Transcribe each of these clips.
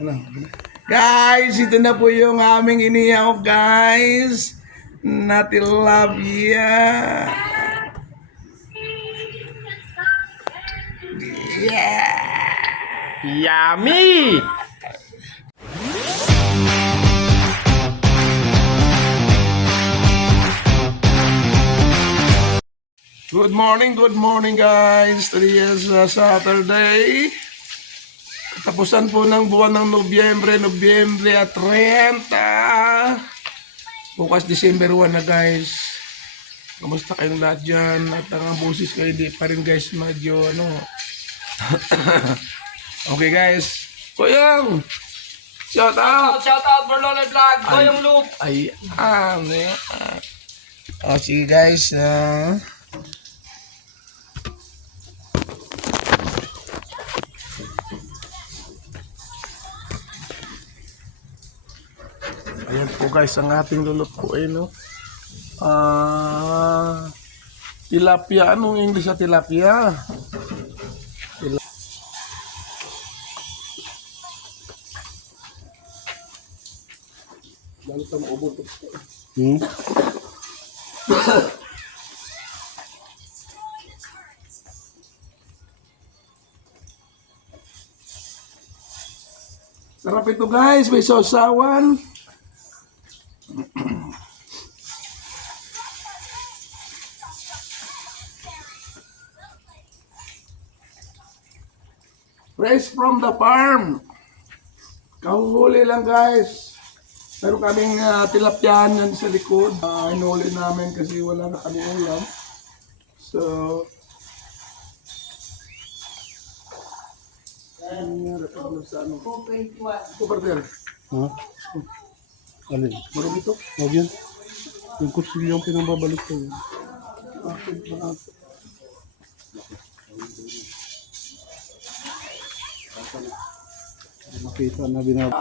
Ano? Guys, ito na po yung aming inihaw, guys. Na tilapia. Yeah! Yummy! Good morning guys. Today is Saturday. Katapusan po ng buwan ng Nobyembre at 30. Bukas December 1 na guys. Kamusta kayong lahat dyan? At ang busis kayo hindi pa rin guys. Medyo ano. Okay guys. Kuyang! Shout out! Shout out for Lolo Vlog! Koyong Loop! Ay, sige guys. Ayan po guys ang ating lulutuin, no? Tilapia. Anong English sa tilapia? Sarap ito guys, may sausawan. Fresh from the farm. Kahuhuli lang guys. Pero kaming tilapyahan yan sa likod. Hinuli namin kasi wala na kami ulam. So, ito partner. Ha? Alin? Marami ito. Huwag yan. Yung kutsilyo yung pinambabalik ko. Makita na binab...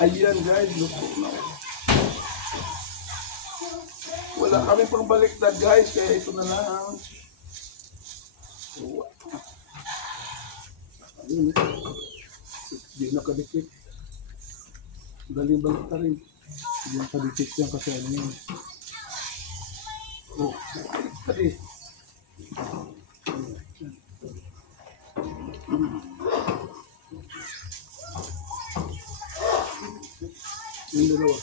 Ayan guys, luto na. Wala kami pang baliktad guys, kaya ito na lang. Ayun, di nakadikit. Daling baliktad rin. Hindi nakadikit yan kasi ano yun. Oh, baliktad eh. Yung dalawa.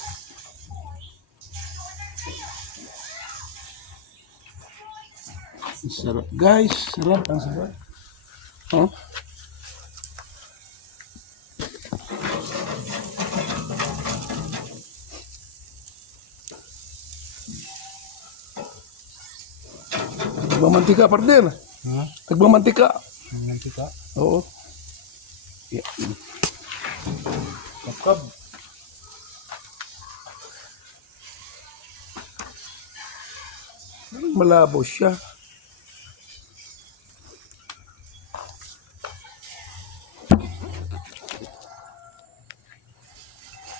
Sarap guys, sarap ang sarap. Huh? Nagmamantika partner. Ha? Nagmamantika. Ang mantika? Oo. Yeah. Kapkab. Malabo siya.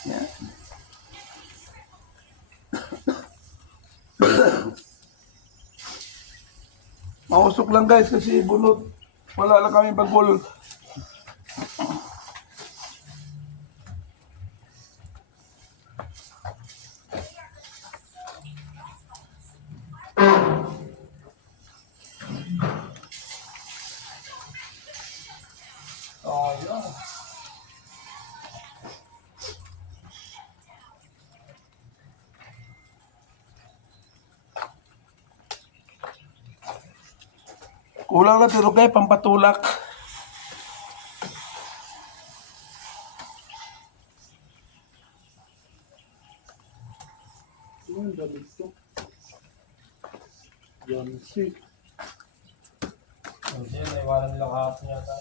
Yeah. Mausok lang guys kasi bunot. Wala lang kami pagbulol. Oh, yeah. Kulang na tiro kay pampatulak. Ang dami ito. Yan si. Hindi, naiwanan nila kahapon yata.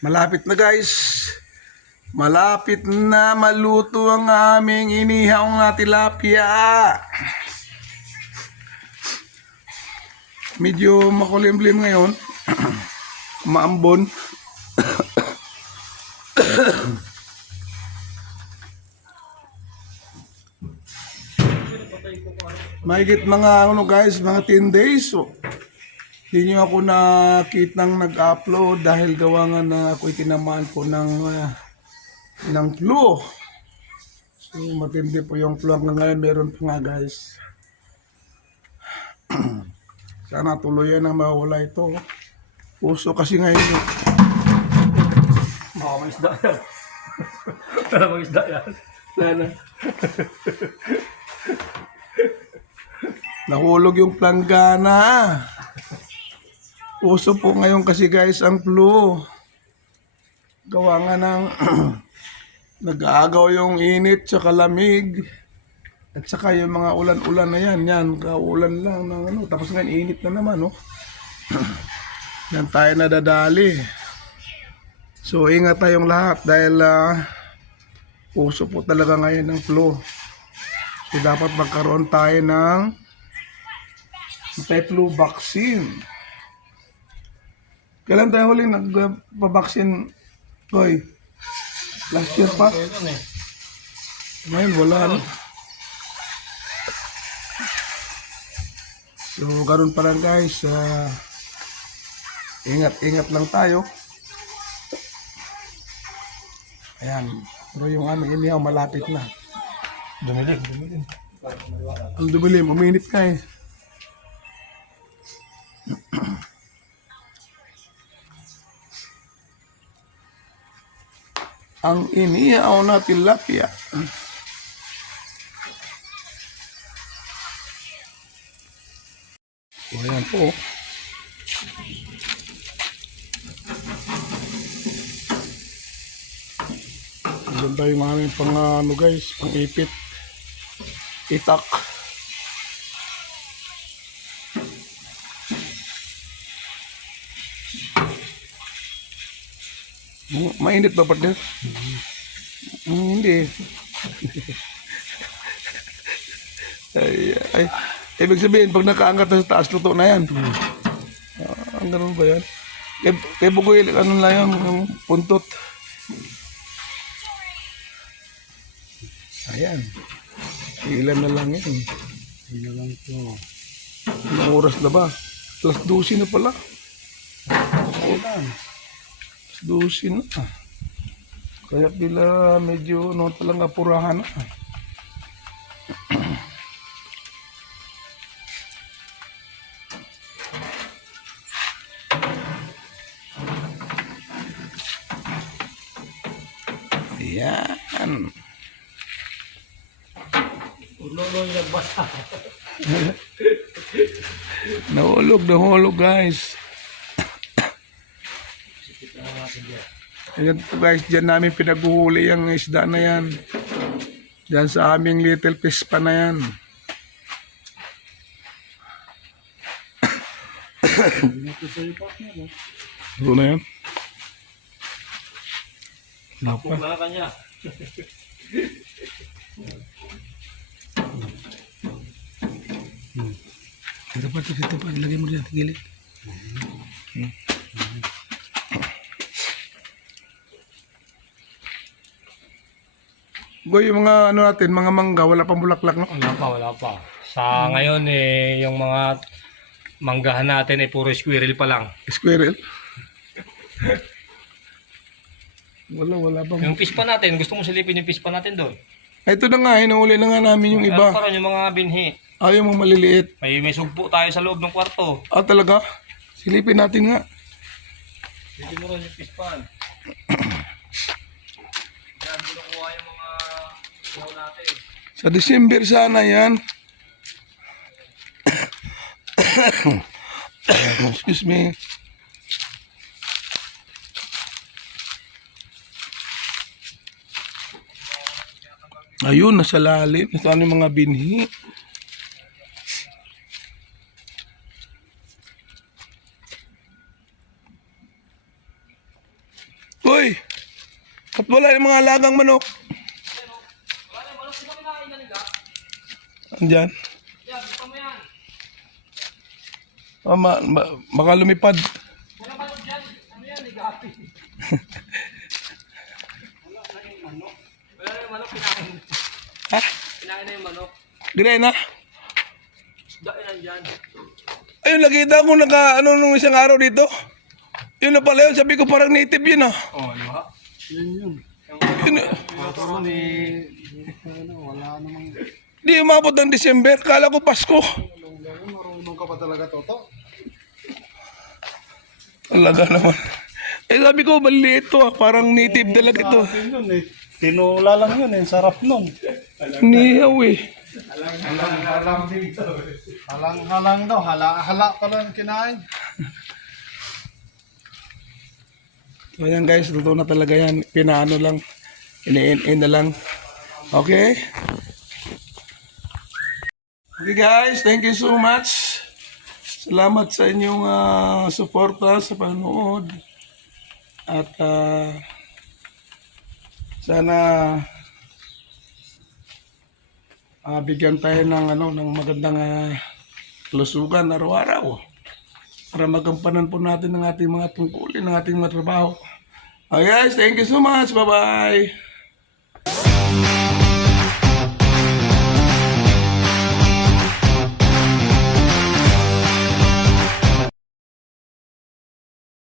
Malapit na guys. Malapit na maluto ang aming inihaw na tilapia. Medyo makulimlim ngayon. Maambon. Mahigit mga ano guys, mga 10 days. So, hindi nyo ako nakitang nag-upload dahil gawa nga na ako'y tinamaan po ng flu. So matindi po yung flu hanggang ngayon, meron pa nga guys. Sana tuluyan na mawala ito. Puso kasi ngayon. Baka may isda yan. Sana may isda yan. Sana. Nahulog yung planggana. Puso po ngayon kasi guys ang flu. Gawa nga ng nag-aagaw yung init sa kalamig. At saka yung mga ulan-ulan na yan, kaulan lang ng ano. Tapos ngayon init na naman, oh. Yan tayo nadadali. So ingat tayong lahat dahil puso po talaga ngayon ng flu. So dapat magkaroon tayo ng anti-flu vaccine. Kailan tayo huli nagpa-vaccine, Koy? Last year pa? Ngayon wala, no? So ganoon pa lang guys. Ingat-ingat lang tayo. Ayan. Pero yung aming inihaw malapit na. Dumilig. Ang dumilim, uminit ka eh. Ang inihaw na tilapia. So, ayan po. Ganda yung aming pang ano guys, pang ipit. Itak. Mainit ba partner? Hindi. ay, ibig sabihin, pag nakaangat na sa taas, luto na yan. Ang ganun ba yan? Kaya bukoy, ano lang yan, yung puntot. Ayan. Ilan na lang yan. Ilan lang ito. Ilang oras na ba? Plus 12 na pala. Ilan? 12 na. Kaya pila medyo no talang apurahan na. Ayan. Nahulog guys. Ayan po guys, dyan namin pinaguhuli yung isda na yan. Dyan sa aming little fish pa na yan. Ito sa'yo partner, oh. Ito na yan. Lapa. Wala kanya. Ito pa. Lagay mo dyan, gilid. Goy, yung mga ano natin, mga mangga, wala pang bulaklak, no? Wala pa. Sa ngayon yung mga manggahan natin puro squirrel pa lang. Squirrel? Wala bang... Yung fish pa natin, gusto mo silipin yung fish pa natin doon? Ito na nga, hinuli na nga namin yung Meron iba. pa rin yung mga binhi. Ayaw mga maliliit. May sugpo tayo sa loob ng kwarto. Ah, talaga? Silipin natin nga. Hindi mo rin yung fish pan. Diyan, kinukuha yung mga ihaw natin. Sa December sana yan. Excuse me. Ayun, nasa lalim. Nasaan yung mga binhi? Uy! At wala yung mga alagang manok. Andyan. Yan, gusto mo yan. Oh, baka lumipad. Wala pa dyan. Ano yan, ligapi. Wala na yung manok, kinain. Ha? Kinain na yung manok. Ginay na? Ayun, nakita ko nung isang araw dito. Yun na pala yun, sabi ko parang native yun ah. Oh, di ba? Yun. Yun, Parang wala namang... di umabot ng December, kala ko Pasko. Marunong ka pa talaga, Toto. Talaga naman. Eh sabi ko, maliit to ah, parang native talaga ito. Yun eh. Tinula lang yun eh. Sarap nun. Nihaw eh. Halang daw. Hala pala ang kinain. So yan guys, totoo na talaga yan. Pinaano lang, ini-in na lang. Okay? Okay guys, thank you so much. Salamat sa inyong suporta sa panonood. At sana bigyan tayo ng magandang kalusugan araw-araw para magampanan po natin ng ating mga tungkulin, ng ating mga trabaho. Okay guys, thank you so much. Bye-bye.